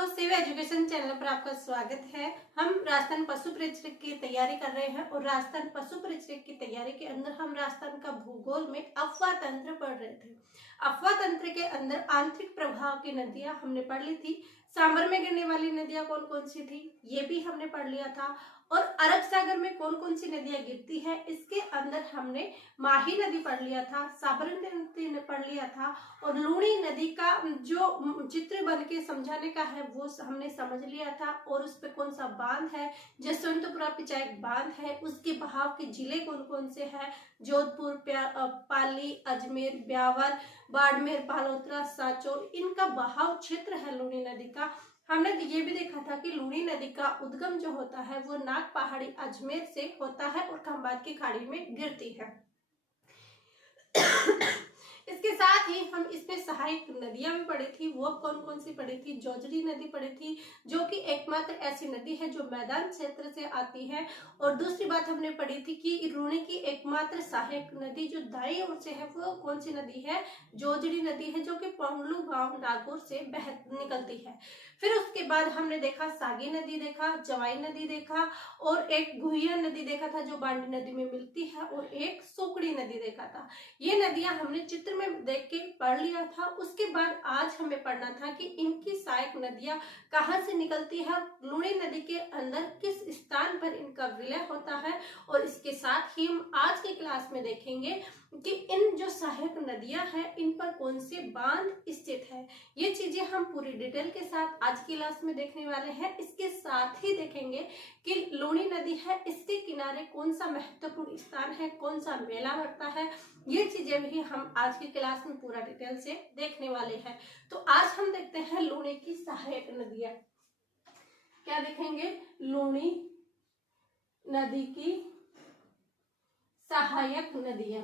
दोस्तों, सिव education channel पर आपका स्वागत है। हम राजस्थान पशु परीक्षक की तैयारी कर रहे हैं और राजस्थान पशु परीक्षक की तैयारी के अंदर हम राजस्थान का भूगोल में अफवाह तंत्र पढ़ रहे थे। अफवाह तंत्र के अंदर आंतरिक प्रभाव की नदियां हमने पढ़ ली थी। सांबर में गिरने वाली नदियां कौन कौन सी थी ये भी हमने पढ़ लिया था। और अरब सागर में कौन कौन सी नदियां गिरती है इसके अंदर हमने माही नदी पढ़ लिया था, साबरमती नदी ने पढ़ लिया था और लूणी नदी का जो चित्र बन के समझाने का है वो हमने समझ लिया था। और उस पे कौन सा बांध है, जसवंतपुरा पिचायक बांध है, उसके बहाव के जिले कौन कौन से हैं, जोधपुर, पाली, अजमेर, ब्यावर, बाड़मेर, बालोतरा, सांचौर, इनका बहाव क्षेत्र है लूणी नदी का। हमने ये भी देखा था कि लूणी नदी का उद्गम जो होता है वो नाग पहाड़ी अजमेर से होता है और खंभात की खाड़ी में गिरती है। इसके साथ ही हम इसमें सहायक नदियां भी पढ़ी थी। वो कौन कौन सी पढ़ी थी? जोजड़ी नदी पढ़ी थी जो कि एकमात्र ऐसी नदी है जो मैदान क्षेत्र से आती है। और दूसरी बात हमने पढ़ी थी कि लूणी की एकमात्र सहायक नदी जो दाईं ओर से है वो कौन सी नदी है? जोजड़ी नदी है जो कि पोंगलू गांव नागौर से बह निकलती है। फिर उसके बाद हमने देखा सागी नदी देखा, जवाई नदी देखा और एक गुहिया नदी देखा था जो बांडी नदी में मिलती है और एक सोकड़ी नदी देखा था। ये नदियां हमने चित्र में देख के पढ़ लिया था। उसके बाद आज हमें पढ़ना था कि इनकी सहायक नदियां कहाँ से निकलती है, लूणी नदी के अंदर किस स्थान पर इनका विलय होता है। और इसके साथ ही हम आज के क्लास में देखेंगे कि इन जो सहायक नदियां हैं इन पर कौन से बांध स्थित है। ये चीजें हम पूरी डिटेल के साथ आज की क्लास में देखने वाले हैं। इसके साथ ही देखेंगे कि लूणी नदी है इसके किनारे कौन सा महत्वपूर्ण स्थान है, कौन सा मेला लगता है, ये चीजें भी हम आज की क्लास में पूरा डिटेल से देखने वाले हैं। तो आज हम देखते हैं लूणी की सहायक नदियां। क्या देखेंगे? लूणी नदी की सहायक नदियां।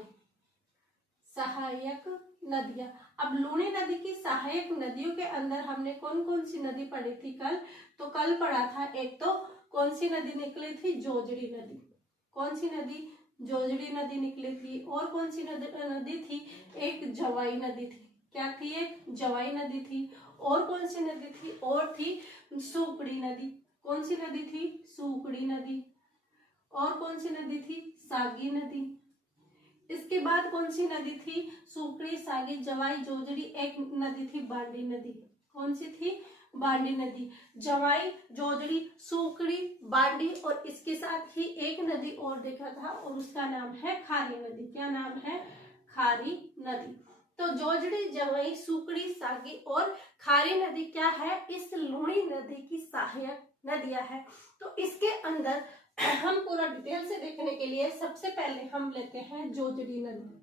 सहायक नदियां। अब लूणी नदी की सहायक नदियों के अंदर हमने कौन कौन सी नदी पढ़ी थी कल? तो कल पढ़ा था एक तो कौन सी नदी निकली थी? जोजड़ी नदी। कौन सी नदी? जोजड़ी नदी निकली थी। और कौन सी नदी थी? एक जवाई नदी थी। क्या थी? एक जवाई नदी थी। और कौन सी नदी थी? और थी सूकड़ी नदी। कौन सी नदी थी? सूकड़ी नदी। और कौन सी नदी थी? सागी नदी। इसके बाद कौन सी नदी थी? सूकड़ी, सागी, जवाई, जोजड़ी। एक नदी थी बांडी नदी। कौन सी थी? बांडी नदी। जवाई, जोजड़ी, सूकड़ी, बांडी और इसके साथ ही एक नदी और देखा था और उसका नाम है खारी नदी। क्या नाम है? खारी नदी। तो जोजड़ी, जवाई, सूकड़ी, सागी और खारी नदी क्या है? इस लूणी नदी की सहायक नदियां है। तो इसके अंदर हम पूरा डिटेल से देखने के लिए सबसे पहले हम लेते हैं जोजड़ी नदी।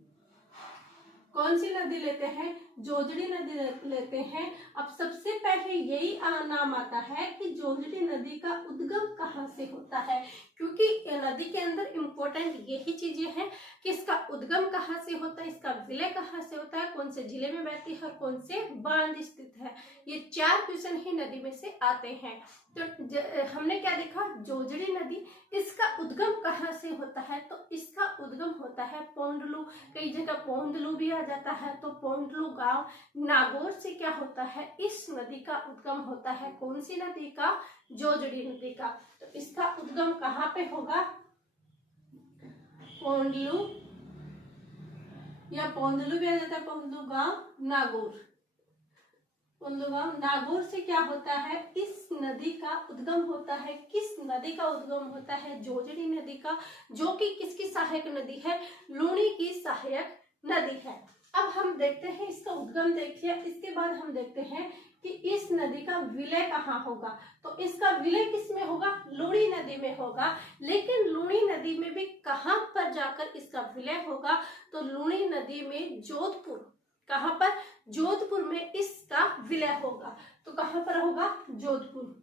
कौन सी नदी लेते हैं? जोजड़ी नदी लेते हैं। अब सबसे पहले यही नाम आता है कि जोजड़ी नदी का उद्गम कहाँ से होता है, क्योंकि नदी के अंदर इम्पोर्टेंट यही चीजें हैं कि इसका उद्गम कहाँ से होता है, इसका विलय कहाँ से होता है, कौन से जिले में बहती है और कौन से बांध स्थित है। ये 4 क्वेश्चन ही नदी में से आते हैं। तो हमने क्या देखा? जोजड़ी नदी, इसका उद्गम कहाँ से होता है? तो इसका उद्गम होता है पोंडलू, कई जगह पोंडलू भी आ जाता है। तो पोंडलू गांव नागौर से क्या होता है? इस नदी का उद्गम होता है। कौन सी नदी का? जोजड़ी नदी का। तो इसका उद्गम कहाँ पे होगा? पोंडलू या पोंडलू भी आ जाता है, पोंडलू गांव नागौर। नागौर से क्या होता है? इस नदी का उद्गम होता है। किस नदी का उद्गम होता है? जोजड़ी नदी का, जो कि किसकी सहायक नदी है? लूणी की सहायक नदी है। अब हम देखते हैं इसका उद्गम देख लिया। इसके बाद हम देखते हैं कि इस नदी का विलय कहाँ होगा। तो इसका विलय किस में होगा? लूणी नदी में होगा। लेकिन लूणी नदी में भी कहाँ पर जाकर इसका विलय होगा? तो लूणी नदी में जोधपुर, कहाँ पर? जोधपुर में इसका विलय होगा। तो कहाँ पर होगा? जोधपुर।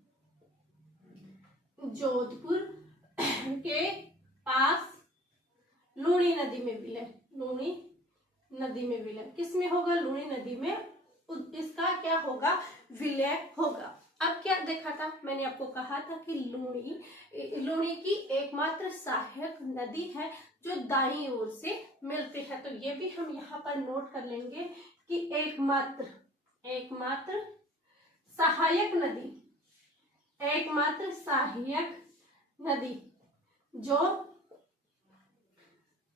जोधपुर के पास लूणी नदी में विलय। लूणी नदी में विलय किस में होगा? लूणी नदी में इसका क्या होगा? विलय होगा। अब क्या देखा था? मैंने आपको कहा था कि लूणी की एकमात्र सहायक नदी है जो दाईं ओर से मिलती है। तो ये भी हम यहाँ पर नोट कर लेंगे कि एकमात्र सहायक नदी एकमात्र सहायक नदी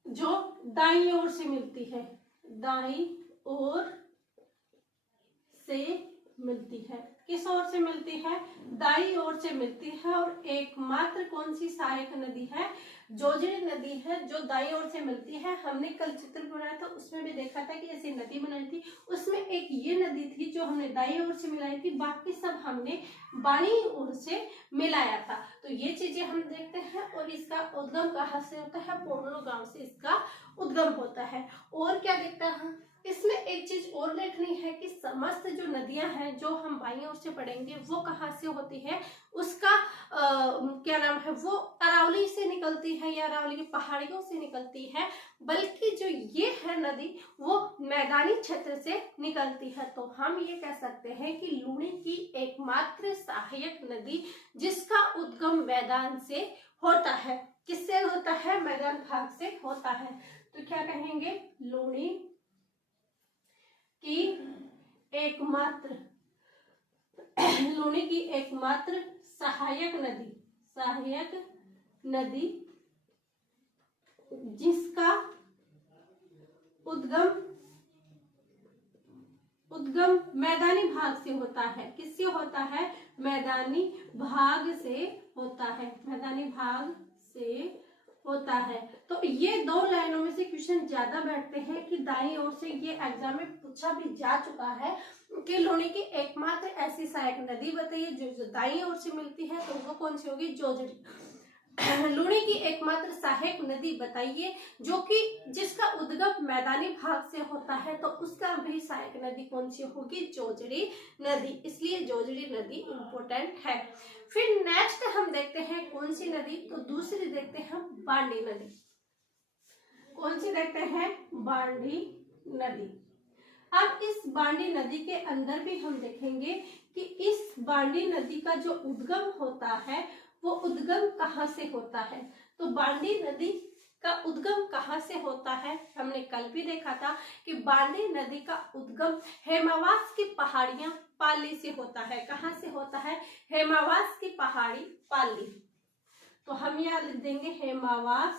जो दाईं ओर से मिलती है, दाईं ओर से मिलती है। किस ओर से मिलती है? दाईं ओर से मिलती है। और एकमात्र कौन सी सहायक नदी है? जोजड़ी नदी है, जो दाईं ओर से मिलती है। हमने कल चित्र बनाया था, उसमें भी देखा था कि ऐसी नदी बनाई थी, उसमें एक ये नदी थी जो हमने दाईं ओर से मिलाई थी, बाकी सब हमने बाईं ओर से मिलाया था। तो ये चीजें हम देखते हैं। और इसका उद्गम कहाँ से होता है? पोर्लो गांव से इसका उद्गम होता है। और क्या देखता है इसमें? एक चीज और देखनी है कि समस्त जो नदियां हैं जो हम बाईं ओर से पढ़ेंगे वो कहाँ से होती है, उसका क्या नाम है, वो अरावली से निकलती है या अरावली की पहाड़ियों से निकलती है, बल्कि जो ये है नदी वो मैदानी क्षेत्र से निकलती है। तो हम ये कह सकते हैं कि लूनी की एकमात्र सहायक नदी जिसका उद्गम मैदान से होता है। किससे होता है? मैदान भाग से होता है। तो क्या कहेंगे? लूनी की एकमात्र सहायक नदी जिसका उद्गम मैदानी भाग से होता है। किससे होता है? मैदानी भाग से होता है, मैदानी भाग से होता है। तो ये दो लाइनों में से क्वेश्चन ज्यादा बैठते हैं कि दाईं ओर से, ये एग्जाम में पूछा भी जा चुका है कि लूनी की एकमात्र ऐसी सहायक नदी बताइए जो दाईं ओर से मिलती है, तो वो कौन सी होगी? जोजड़ी। लूनी की एकमात्र सहायक नदी बताइए जो कि जिसका उद्गम मैदानी भाग से होता है, तो उसका भी सहायक नदी कौन सी होगी? जोजड़ी नदी। इसलिए जोजड़ी नदी इंपॉर्टेंट है। फिर नेक्स्ट हम देखते हैं कौन सी नदी, तो दूसरी देखते हैं बांडी नदी। कौन सी देखते हैं? बांडी नदी। अब इस बांडी नदी के अंदर भी हम देखेंगे कि इस बांडी नदी का जो उद्गम होता है वो उद्गम कहाँ से होता है। तो बांडी नदी का उद्गम कहाँ से होता है? हमने कल भी देखा था कि बांडी नदी का उद्गम हेमावास की पहाड़ियां पाली से होता है। कहाँ से होता है? हेमावास की पहाड़ी पाली। तो हम यहाँ लिख देंगे हेमावास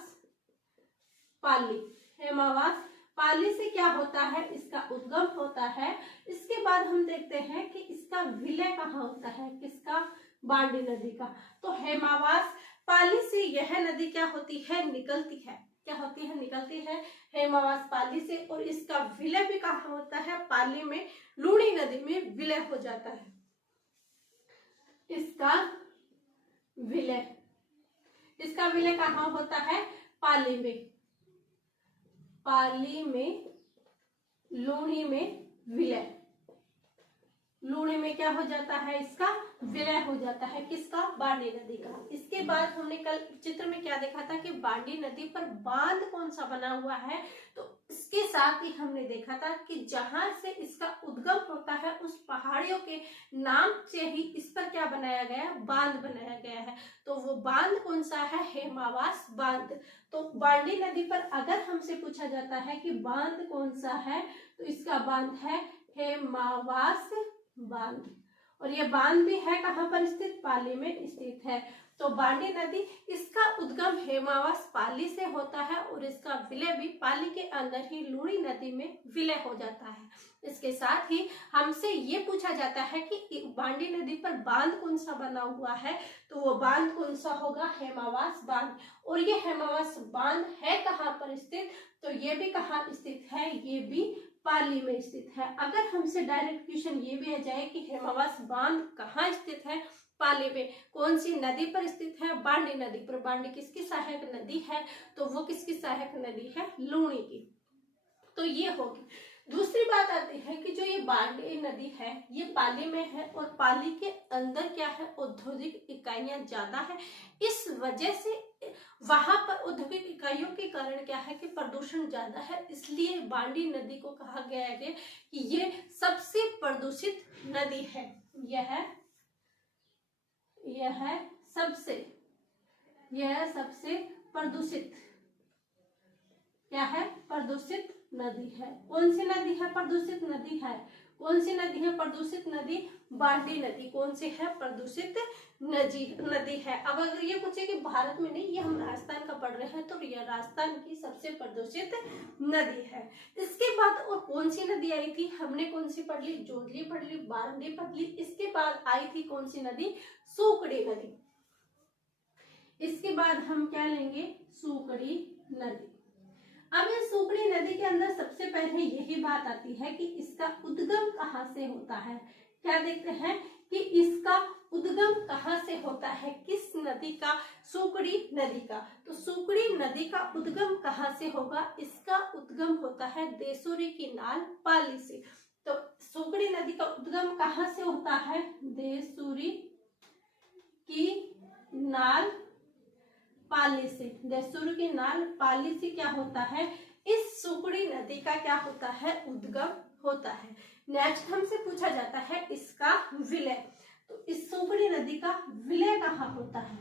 पाली। हेमावास पाली से क्या होता है? इसका उद्गम होता है। इसके बाद हम देखते हैं कि इसका विलय कहाँ होता है। किसका? बांडी नदी का। तो हेमावास पाली से यह नदी क्या होती है? निकलती है। क्या होती है? निकलती है हेमावास पाली से। और इसका विलय भी कहाँ होता है? पाली में, लूनी नदी में विलय हो जाता है। इसका विलय कहाँ होता है? पाली में, लूनी में विलय। लूनी में क्या हो जाता है? इसका विलय हो जाता है। किसका? बांडी नदी का। इसके बाद हमने कल चित्र में क्या देखा था कि बांडी नदी पर बांध कौन सा बना हुआ है। तो इसके साथ ही हमने देखा था कि जहां से इसका उद्गम होता है उस पहाड़ियों के नाम से ही इस पर क्या बनाया गया? बांध बनाया गया है। तो वो बांध कौन सा है? हेमावास बांध। तो बांडी नदी पर अगर हमसे पूछा जाता है कि बांध कौन सा है, तो इसका बांध है हेमावास बांध। और ये बांध भी है कहाँ पर स्थित? पाली में स्थित है। तो बांडी नदी, इसका उद्गम हेमावास पाली से होता है और इसका विलय भी पाली के अंदर ही लूनी नदी में विलय हो जाता है। इसके साथ ही हमसे ये पूछा जाता है कि बांडी नदी पर बांध कौन सा बना हुआ है, तो वो बांध कौन सा होगा? हेमावास बांध। और ये हेमावास बांध है कहाँ पर स्थित? तो ये भी कहाँ स्थित है? ये भी पाली में स्थित है। अगर हमसे डायरेक्ट क्वेश्चन ये भी आ जाए कि हेमावास बांध कहाँ स्थित है? पाली में। कौन सी नदी पर स्थित है? बांडी नदी पर। बांडी किसकी सहायक नदी है? तो वो किसकी सहायक नदी है? लूनी की। तो ये होगी। दूसरी बात आती है कि जो ये बांडी नदी है ये पाली में है और पाली के अंदर क्या है? औद्योगिक इकाइयां ज्यादा है। इस वजह से वहां पर औद्योगिक इकाइयों के कारण क्या है कि प्रदूषण ज्यादा है। इसलिए बांडी नदी को कहा गया है कि ये सबसे प्रदूषित नदी है। यह सबसे प्रदूषित क्या है? प्रदूषित नदी है। कौन सी नदी है? प्रदूषित नदी है। कौन सी नदी है प्रदूषित नदी? बांडी नदी। कौन सी है? प्रदूषित नदी है। अब अगर ये पूछे कि भारत में नहीं, ये हम राजस्थान का पढ़ रहे हैं, तो यह राजस्थान की सबसे प्रदूषित नदी है। इसके बाद और कौन सी नदी आई थी? हमने कौन सी पढ़ ली? जोधली पढ़ ली, बारंडी पढ़ ली। इसके बाद आई थी कौन सी नदी? सुकड़ी नदी। इसके बाद हम क्या लेंगे? सुकड़ी नदी। अब इस सुकड़ी नदी के अंदर सबसे पहले यही बात आती है कि इसका उद्गम कहाँ से होता है। क्या देखते हैं कि इसका उद्गम कहाँ से होता है? किस नदी का? सुकड़ी नदी का। तो सुकड़ी नदी का उद्गम कहाँ से होगा? इसका उद्गम होता है देसूरी की नाल पाली से। तो सुकड़ी नदी का उद्गम कहाँ से होता है? देसूरी की नाल पाली से। देसूरी की नाल पाली से क्या होता है? इस सुकड़ी नदी का क्या होता है? उद्गम होता है। नेक्स्ट हमसे पूछा जाता है इसका विलय। तो इस सुकड़ी नदी का विलय कहाँ होता है?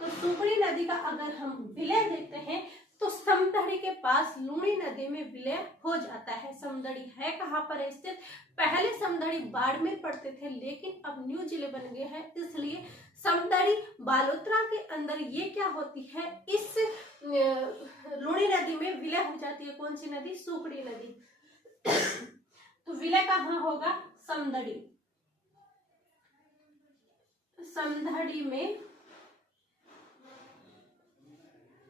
तो सुकड़ी नदी का अगर हम विलय देखते हैं तो समदड़ी के पास लूणी नदी में विलय हो जाता है। समदड़ी है कहाँ पर स्थित? पहले समदड़ी बाड़मेर पड़ते थे, लेकिन अब न्यू जिले बन गए हैं, इसलिए समदड़ी बालोतरा के अंदर ये क्या होती है? इस लूणी नदी में विलय हो जाती है। कौन सी नदी? सुकड़ी नदी। तो विलय कहाँ होगा? समदड़ी। समदड़ी में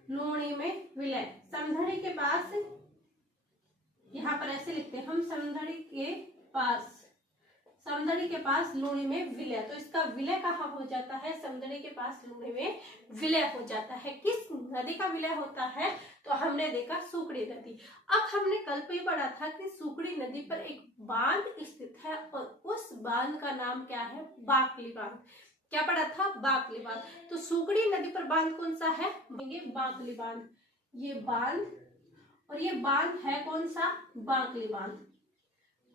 लूणी में विलय। समदड़ी के पास, यहाँ पर ऐसे लिखते हैं हम, समदड़ी के पास लूणी में विलय। तो इसका विलय कहाँ हो जाता है? समदड़ी के पास लूणी में विलय हो जाता है। किस नदी का विलय होता है? तो हमने देखा सुकड़ी नदी। अब हमने कल पे ही पढ़ा था कि सुकड़ी नदी पर एक बांध स्थित है और उस बांध का नाम क्या है? बाकली बांध। क्या पढ़ा था? बाकली बांध। तो सुकड़ी नदी पर बांध कौन सा है? बाकली बांध। ये बांध, और ये बांध है कौन सा? बाकली बांध।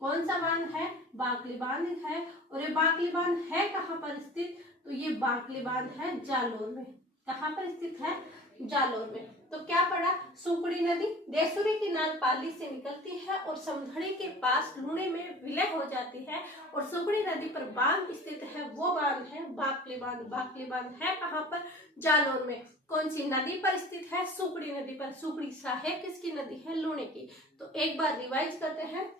कौन सा बांध है? बाकली बांध है। और ये बाकली बांध है कहाँ पर स्थित? तो ये बाकली बांध है जालोर में। कहाँ पर स्थित है? जालोर में। तो क्या पढ़ा? सुकड़ी नदी देसूरी की नाल पाली से निकलती है और समदड़ी के पास लूणी में विलय हो जाती है, और सुकड़ी नदी पर बांध स्थित है, वो बांध है बाकली बांध। बाकली बांध है कहाँ पर? जालोर में। कौन सी नदी पर स्थित है? सुकड़ी नदी पर। सुकड़ी सहायक किसकी नदी है? लूणी की। तो एक बार रिवाइज करते हैं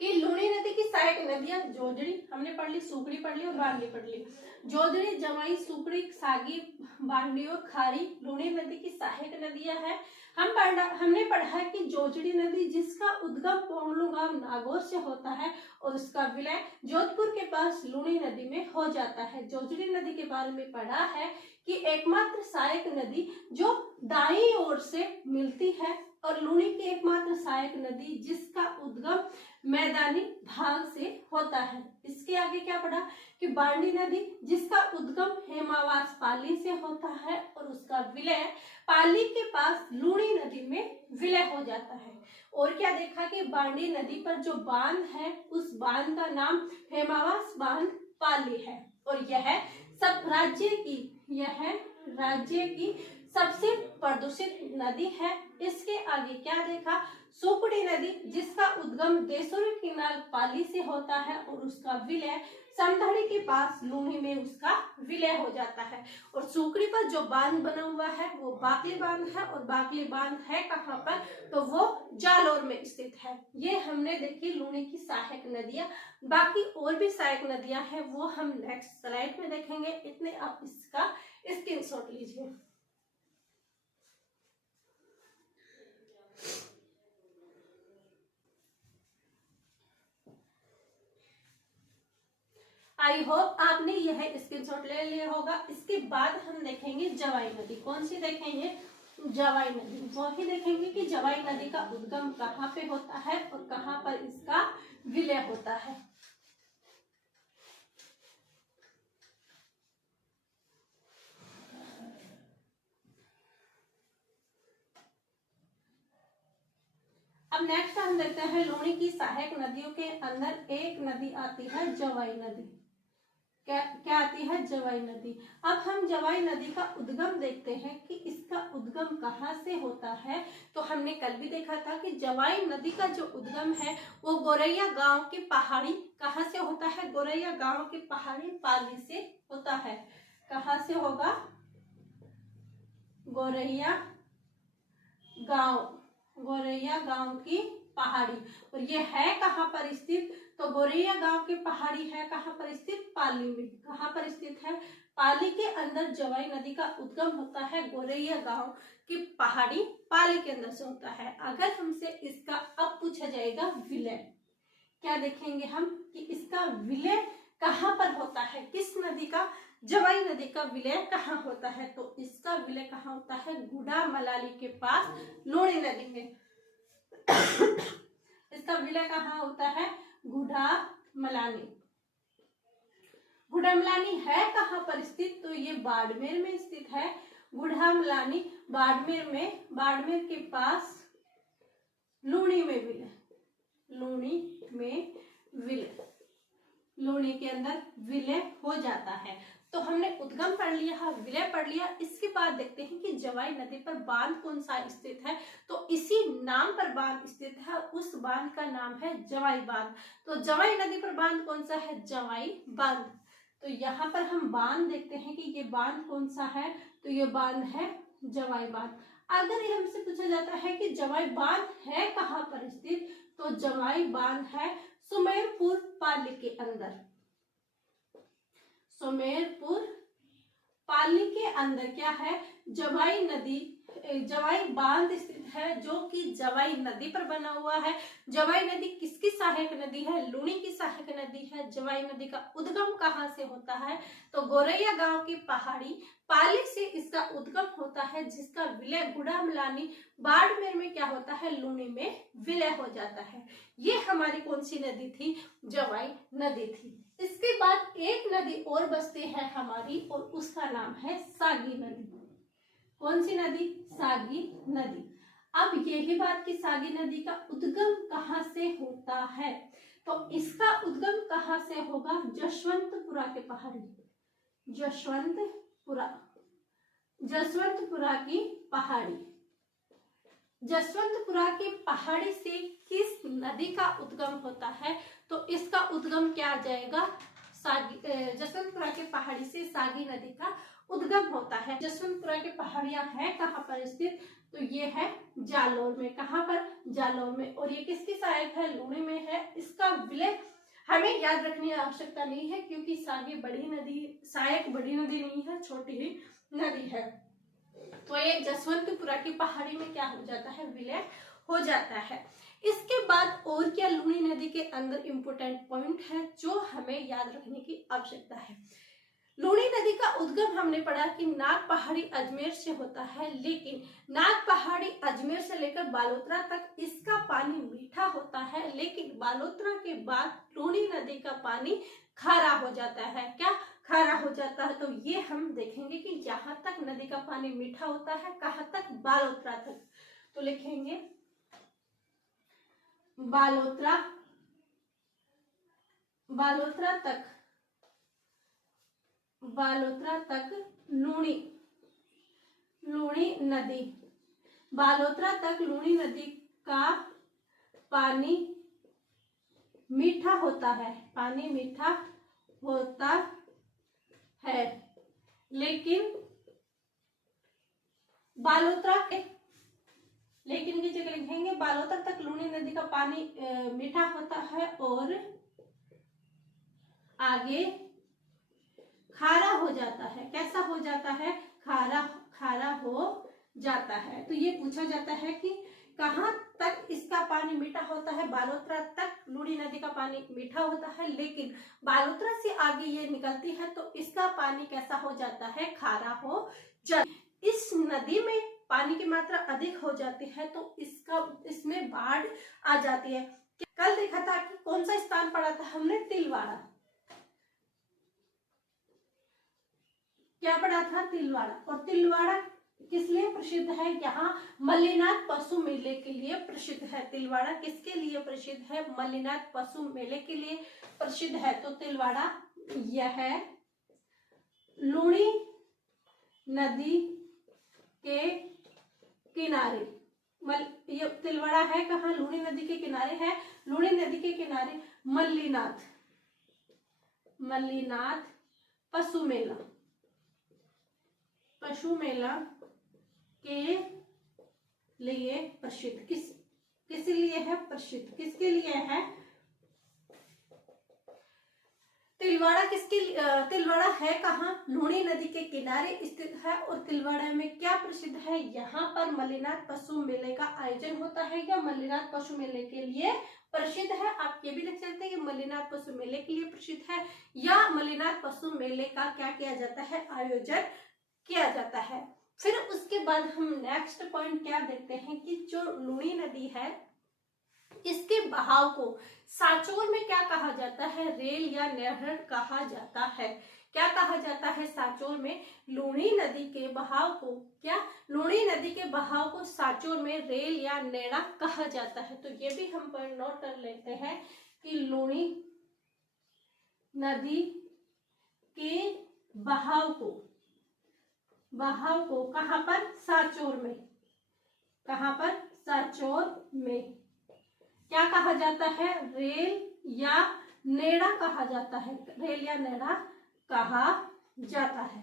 कि लूणी नदी की सहायक नदियां जोजड़ी हमने पढ़ ली, सुकड़ी पढ़ ली और बांडी पढ़ ली। जोजड़ी, जमाई, सुकड़ी, सागी, बांडी और खारी लूणी नदी की सहायक नदियां हैं। हमने पढ़ा है कि जोजड़ी नदी जिसका उद्गम पोंगलू गांव नागौर से होता है और उसका विलय जोधपुर के पास लूणी नदी में हो जाता है। जोजड़ी नदी के बारे में पढ़ा है कि एकमात्र सहायक नदी जो दाईं ओर से मिलती है और लूणी की एकमात्र सहायक नदी जिसका उद्गम मैदानी भाग से होता है। इसके आगे क्या पढ़ा कि बांडी नदी जिसका उद्गम हेमावास पाली से होता है और उसका विलय पाली के पास लूणी नदी में विलय हो जाता है। और क्या देखा कि बांडी नदी पर जो बांध है उस बांध का नाम हेमावास बांध पाली है और यह राज्य की सबसे प्रदूषित नदी है। इसके आगे क्या देखा? सुकड़ी नदी जिसका उद्गम देसूरी की नाल पाली से होता है और उसका विलय समदड़ी के पास लूणी में उसका विलय हो जाता है। और सुकड़ी पर जो बांध बना हुआ है वो बाकली बांध है और बाकली बांध है कहाँ पर? तो वो जालोर में स्थित है। ये हमने देखी लूणी की सहायक नदियां। बाकी और भी सहायक नदियां हैं वो हम नेक्स्ट स्लाइड में देखेंगे। इतने आप इसका स्क्रीनशॉट लीजिए। आई होप आपने यह स्क्रीनशॉट ले लिया होगा। इसके बाद हम देखेंगे जवाई नदी। कौन सी देखेंगे? जवाई नदी। वो ही देखेंगे कि जवाई नदी का उद्गम कहाँ पे होता है और कहाँ पर इसका विलय होता है। अब नेक्स्ट हम देखते हैं लूणी की सहायक नदियों के अंदर एक नदी आती है जवाई नदी। क्या आती है, जवाई नदी। अब हम जवाई नदी का उद्गम देखते हैं कि इसका उद्गम कहाँ से होता है। तो हमने कल भी देखा था कि जवाई नदी का जो उद्गम है वो गोरैया गांव की पहाड़ी, कहाँ से होता है, गोरैया गांव की पहाड़ी पाली से होता है। कहाँ से होगा, गोरैया गांव की पहाड़ी। और ये है कहाँ पर स्थित, तो गोरैया गांव की पहाड़ी है कहाँ पर स्थित, पाली में। कहाँ पर स्थित है, पाली के अंदर जवाई नदी का उद्गम होता है। गोरैया गांव की पहाड़ी पाली के अंदर से होता है। अगर हमसे इसका अब पूछा जाएगा विलय, क्या देखेंगे हम कि इसका विलय कहाँ पर होता है, किस नदी का, जवाई नदी का विलय कहाँ होता है। तो इसका विलय कहाँ होता है, गुड़ामलानी के पास लूणी नदी में। इसका विलय कहाँ होता है, गुड़ामलानी। गुड़ामलानी है कहाँ पर स्थित, तो ये बाड़मेर में स्थित है। गुड़ामलानी बाड़मेर में, बाड़मेर के पास लूणी में विलय, लूणी में विलय, लूणी के अंदर विलय हो जाता है। तो हमने उद्गम पढ़ लिया, विलय पढ़ लिया। इसके बाद देखते हैं कि जवाई नदी पर बांध कौन सा स्थित है। तो इसी नाम पर बांध स्थित है, उस बांध का नाम है जवाई बांध। तो जवाई नदी पर बांध कौन सा है, जवाई बांध। तो यहाँ पर हम बांध देखते हैं कि ये बांध कौन सा है, तो ये बांध है जवाई बांध। अगर ये हमसे पूछा जाता है कि जवाई बांध है कहाँ पर स्थित, तो जवाई बांध है सुमेरपुर पाली के अंदर। सुमेरपुर पाली के अंदर क्या है, जवाई नदी, जवाई बांध स्थित है, जो कि जवाई नदी पर बना हुआ है। जवाई नदी किसकी सहायक नदी है, लूणी की सहायक नदी है। जवाई नदी का उद्गम कहाँ से होता है, तो गोरैया गांव की पहाड़ी पाली से इसका उद्गम होता है, जिसका विलय गुड़ामलानी बाड़मेर में क्या होता है, लूणी में विलय हो जाता है। ये हमारी कौन सी नदी थी, जवाई नदी थी। इसके बाद एक नदी और बचती है हमारी, और उसका नाम है सागी नदी। कौन सी नदी, सागी नदी। अब यही बात कि सागी नदी का उद्गम कहाँ से होता है, तो इसका उद्गम कहाँ से होगा, जसवंतपुरा के पहाड़ी, जसवंतपुरा की पहाड़ी। जसवंतपुरा की पहाड़ी से किस नदी का उद्गम होता है, तो इसका उद्गम क्या आ जाएगा, सागी, जसवंतपुरा के पहाड़ी से सागी नदी का उद्गम होता है। जसवंतपुरा की पहाड़ियां हैं कहाँ पर स्थित, तो ये है जालौर में। कहाँ पर, जालौर में। और ये किसकी सहायक है, लूणी में है। इसका विलय हमें याद रखने की आवश्यकता नहीं है, क्योंकि सागी बड़ी नदी, सहायक बड़ी नदी नहीं है, छोटी ही नदी है। तो ये जसवंतपुरा की पहाड़ी में क्या हो जाता है, विलय हो जाता है। इसके बाद और क्या लूणी नदी के अंदर इंपोर्टेंट पॉइंट है जो हमें याद रखने की आवश्यकता है। लूणी नदी का उद्गम हमने पढ़ा कि नाग पहाड़ी अजमेर से होता है, लेकिन नाग पहाड़ी अजमेर से लेकर बालोतरा तक इसका पानी मीठा होता है, लेकिन बालोतरा के बाद लूणी नदी का पानी खारा हो जाता है। क्या, खारा हो जाता है। तो ये हम देखेंगे कि जहां तक नदी का पानी मीठा होता है, कहाँ तक, बालोतरा तक। तो लिखेंगे बालोतरा तक लूणी नदी, बालोतरा तक लूणी नदी का पानी मीठा होता है, पानी मीठा होता है, लेकिन बालोतरा के, लेकिन की जगह लिखेंगे बालोतरा तक लूणी नदी का पानी मीठा होता है और आगे खारा हो जाता है। कैसा हो जाता है, खारा हो जाता है। तो ये पूछा जाता है कि कहाँ तक इसका पानी मीठा होता है, बालोतरा तक लूणी नदी का पानी मीठा होता है, लेकिन बालोतरा से आगे ये निकलती है तो इसका पानी कैसा हो जाता है, खारा हो जाता है। इस नदी में पानी की मात्रा अधिक हो जाती है तो इसमें बाढ़ आ जाती है। कल देखा था कि कौन सा स्थान पढ़ा था हमने, तिलवाड़ा। क्या पढ़ा था, तिलवाड़ा। और तिलवाड़ा किस लिए प्रसिद्ध है, यहाँ मल्लिनाथ पशु मेले के लिए प्रसिद्ध है। तिलवाड़ा किसके लिए प्रसिद्ध है, मल्लिनाथ पशु मेले के लिए प्रसिद्ध है। तो तिलवाड़ा यह लूणी नदी के किनारे, ये तिलवाड़ा है कहाँ, लूणी नदी के किनारे है। लूणी नदी के किनारे मल्लीनाथ, मल्लीनाथ पशु मेला, पशु मेला के लिए प्रसिद्ध, किस लिए है प्रसिद्ध, किसके लिए है? तिलवाड़ा है कहाँ, लूणी नदी के किनारे स्थित है। और तिलवाड़ा में क्या प्रसिद्ध है? यहाँ पर मल्लीनाथ पशु मेले का आयोजन होता है या मल्लीनाथ पशु मेले के लिए प्रसिद्ध है। आप ये भी लिख सकते हैं कि मल्लीनाथ पशु मेले के लिए प्रसिद्ध है या मल्लीनाथ पशु मेले का क्या किया जाता है, आयोजन किया जाता है। फिर उसके बाद हम नेक्स्ट पॉइंट क्या देखते हैं कि जो लूणी नदी है इसके बहाव को सांचौर में क्या कहा जाता है, रेल या नहर कहा जाता है। क्या कहा जाता है सांचौर में? लूणी नदी के बहाव को क्या, लूणी नदी के बहाव को सांचौर में रेल या नैड़ा कहा जाता है। तो ये भी हम पर नोट कर लेते हैं कि लूणी नदी के बहाव को कहां पर? सांचौर में। कहां पर? सांचौर में क्या कहा जाता है? रेल या नेड़ा कहा जाता है, रेल या नेड़ा कहा जाता है,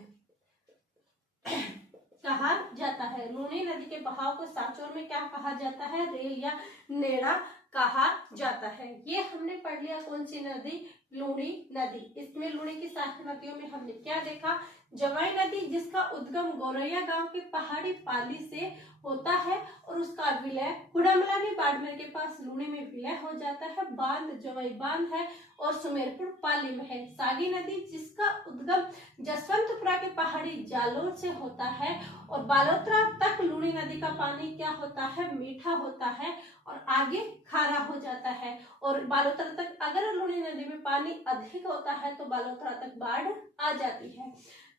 कहा जाता है। लूणी नदी के बहाव को सांचौर में क्या कहा जाता है? रेल या नेड़ा कहा जाता है। ये हमने पढ़ लिया कौन सी नदी? लूणी नदी। इसमें लूणी की 7 नदियों में हमने क्या देखा? जवाई नदी जिसका उद्गम गोरैया गांव की पहाड़ी पाली से होता है और उसका विलय कुड़मलानी बाड़मेर के पास लूणी में विलय हो जाता है। बांध जवाई बांध है और सुमेरपुर पाली में है। सागी नदी जिसका उद्गम जसवंतपुरा के पहाड़ी जालोर से होता है और बालोतरा तक लूणी नदी का पानी क्या होता है? मीठा होता है और आगे खारा हो जाता है। और बालोतरा तक अगर लूणी नदी में पानी अधिक होता है तो बालोतरा तक बाढ़ आ जाती है।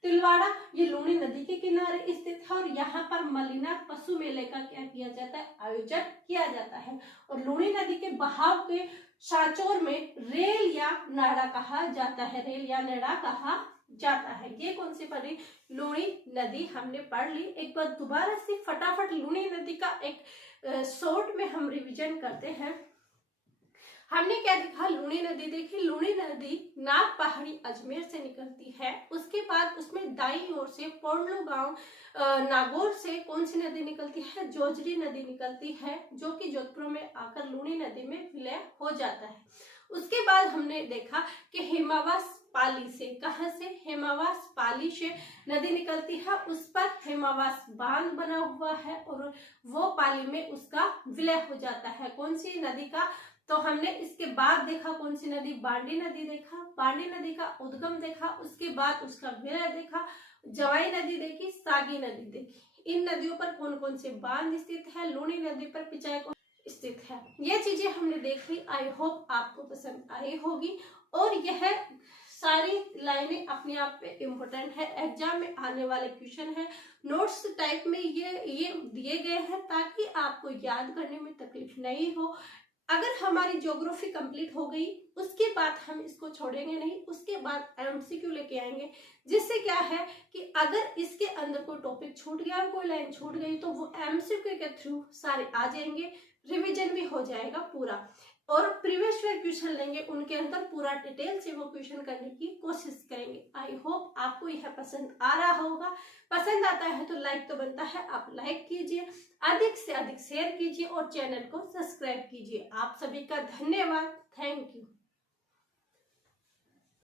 तिलवाड़ा ये लूणी नदी के किनारे स्थित है और यहाँ पर मल्लीनाथ पशु मेले का क्या किया जाता है? आयोजन किया जाता है। और लूणी नदी के बहाव के सांचौर में रेल या नाड़ा कहा जाता है, रेल या नाड़ा कहा जाता है। ये कौन सी पढ़ी? लूणी नदी हमने पढ़ ली। एक बार दोबारा से फटाफट लूणी नदी का एक शॉर्ट में हम रिवीजन करते हैं। हमने क्या देखा? लूणी नदी देखी। लूणी नदी नाग पहाड़ी अजमेर से निकलती है। उसके बाद उसमें दाईं ओर से पोंडलो गांव नागौर से कौन सी नदी निकलती है? जोजरी नदी निकलती है जो कि जोधपुर में आकर लूणी नदी में विलय हो जाता है। उसके बाद हमने देखा कि हेमावास पाली से, कहां से? हेमावास पाली से नदी निकलती है। उस पर हेमावास बांध बना हुआ है और वो पाली में उसका विलय हो जाता है। कौन सी नदी का? तो हमने इसके बाद देखा कौन सी नदी? बांडी नदी देखा। बांडी नदी का उद्गम देखा। उसके बाद उसका विलय देखा। जवाई नदी देखी, सागी नदी देखी। इन नदियों पर कौन कौन से बांध स्थित है? लूणी नदी पर पिचाई स्थित है। ये चीजें हमने देख ली। आई होप आपको पसंद आई होगी। और यह सारी लाइनें अपने आप पे इम्पोर्टेंट है, एग्जाम में आने वाले क्वेश्चन है, नोट्स टाइप में ये दिए गए हैं ताकि आपको याद करने में तकलीफ नहीं हो। अगर हमारी ज्योग्राफी कंप्लीट हो गई उसके बाद हम इसको छोड़ेंगे नहीं, उसके बाद एमसीक्यू लेके आएंगे, जिससे क्या है कि अगर इसके अंदर कोई टॉपिक छूट गया, कोई लाइन छूट गई तो वो एमसीक्यू के थ्रू सारे आ जाएंगे, रिवीजन भी हो जाएगा पूरा। और प्रीवियस ईयर क्वेश्चन लेंगे, उनके अंदर पूरा डिटेल से वो क्वेश्चन करने की कोशिश करेंगे। आई होप आपको यह पसंद आ रहा होगा। पसंद आता है तो लाइक तो बनता है, आप लाइक कीजिए, अधिक से अधिक शेयर कीजिए और चैनल को सब्सक्राइब कीजिए। आप सभी का धन्यवाद। Thank you.